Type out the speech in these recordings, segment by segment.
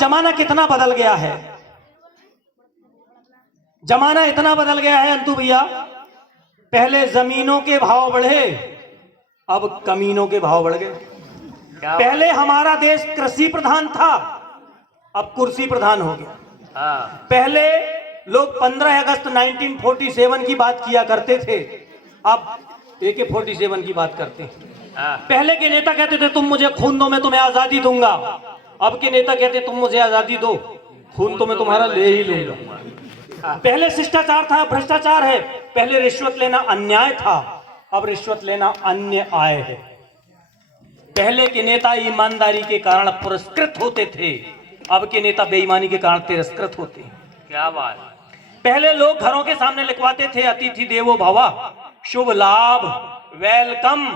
जमाना कितना बदल गया है। जमाना इतना बदल गया है अंतु भैया, पहले जमीनों के भाव बढ़े, अब कमीनों के भाव बढ़ गए। पहले हमारा देश कृषि प्रधान था, अब कुर्सी प्रधान हो गया। पहले लोग 15 अगस्त 1947 की बात किया करते थे, अब AK-47 की बात करते हैं। पहले के नेता कहते थे तुम मुझे खून दो मैं तुम्हें आजादी दूंगा, अब के नेता कहते तुम मुझे आजादी दो खून तो मैं तुम्हारा ले ही लूंगा। पहले शिष्टाचार था, भ्रष्टाचार है। पहले रिश्वत लेना अन्याय था, अब रिश्वत लेना अन्य आय है। पहले के नेता ईमानदारी के कारण पुरस्कृत होते थे, अब के नेता बेईमानी के कारण तिरस्कृत होते हैं। क्या बात। पहले लोग घरों के सामने लिखवाते थे अतिथि देवो भव, शुभ लाभ, वेलकम,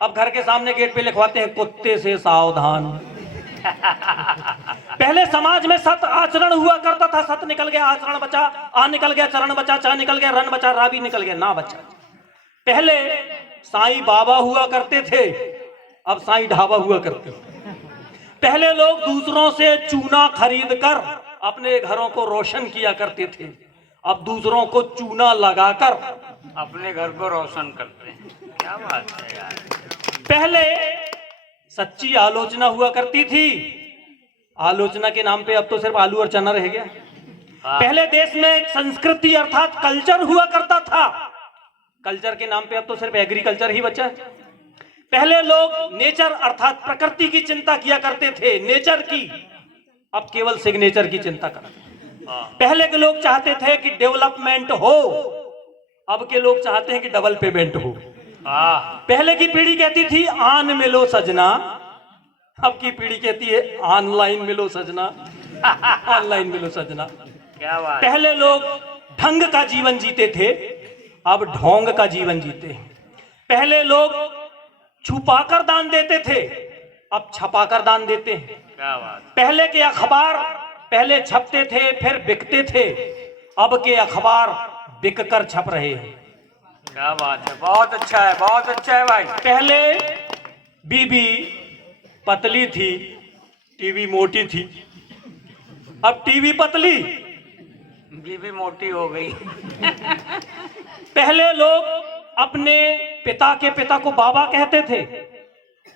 अब घर के सामने गेट पे लिखवाते हैं कुत्ते से सावधान। पहले समाज में सत आचरण हुआ करता था, सत निकल गया आचरण बचा, आ निकल गया चरण बचा, चा निकल गया रन बचा, रा भी निकल गया ना बचा। पहले साईं बाबा हुआ करते थे, अब साईं ढाबा हुआ करते थे। पहले लोग दूसरों से चूना खरीद कर अपने घरों को रोशन किया करते थे, अब दूसरों को चूना लगाकर अपने घर को रोशन करते हैं। क्या बात है यार। पहले सच्ची आलोचना हुआ करती थी, आलोचना के नाम पे अब तो सिर्फ आलू और चना रह गया। पहले देश में संस्कृति अर्थात कल्चर हुआ करता था, कल्चर के नाम पे अब तो सिर्फ एग्रीकल्चर ही बचा। पहले लोग नेचर अर्थात प्रकृति की चिंता किया करते थे, नेचर की, अब केवल सिग्नेचर की चिंता करते। पहले के लोग चाहते थे कि डेवलपमेंट हो, अब के लोग चाहते हैं कि डबल पेमेंट हो। पहले की पीढ़ी कहती थी आन मिलो सजना, अब की पीढ़ी कहती है ऑनलाइन मिलो सजना, ऑनलाइन मिलो सजना। क्या बात। पहले लोग ढंग का जीवन जीते थे, अब ढोंग का जीवन जीते हैं। पहले लोग छुपाकर दान देते थे, अब छपाकर दान देते हैं। क्या बात। पहले के अखबार पहले छपते थे फिर बिकते थे, अब के अखबार बिककर छप रहे हैं। क्या बात है, बहुत अच्छा है, बहुत अच्छा है भाई। पहले बीबी पतली थी, टीवी मोटी थी, अब टीवी पतली, बीबी मोटी हो गई। पहले लोग अपने पिता के पिता को बाबा कहते थे,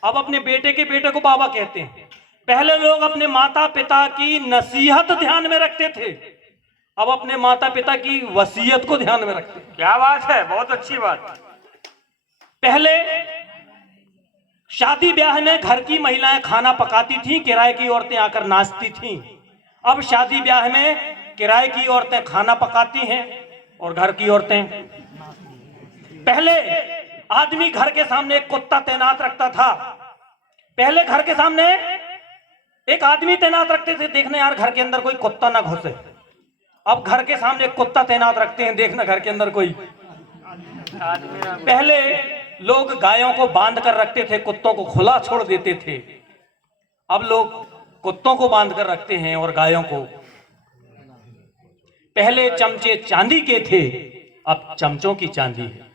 अब अपने बेटे के बेटे को बाबा कहते हैं। पहले लोग अपने माता पिता की नसीहत ध्यान में रखते थे, अब अपने माता पिता की वसीयत को ध्यान में रखते हैं। क्या बात है, बहुत अच्छी बात। पहले शादी ब्याह में घर की महिलाएं खाना पकाती थीं, किराए की औरतें आकर नाचती थीं, अब शादी ब्याह में किराए की औरतें खाना पकाती हैं और घर की औरतें। पहले आदमी घर के सामने एक कुत्ता तैनात रखता था, पहले घर के सामने एक आदमी तैनात रखते थे, देखना यार घर के अंदर कोई कुत्ता ना घुसे। अब घर के सामने एक कुत्ता तैनात रखते हैं, देखना घर के अंदर कोई आदमी। पहले लोग गायों को बांध कर रखते थे, कुत्तों को खुला छोड़ देते थे, अब लोग कुत्तों को बांध कर रखते हैं और गायों को। पहले चमचे चांदी के थे, अब चमचों की चांदी है।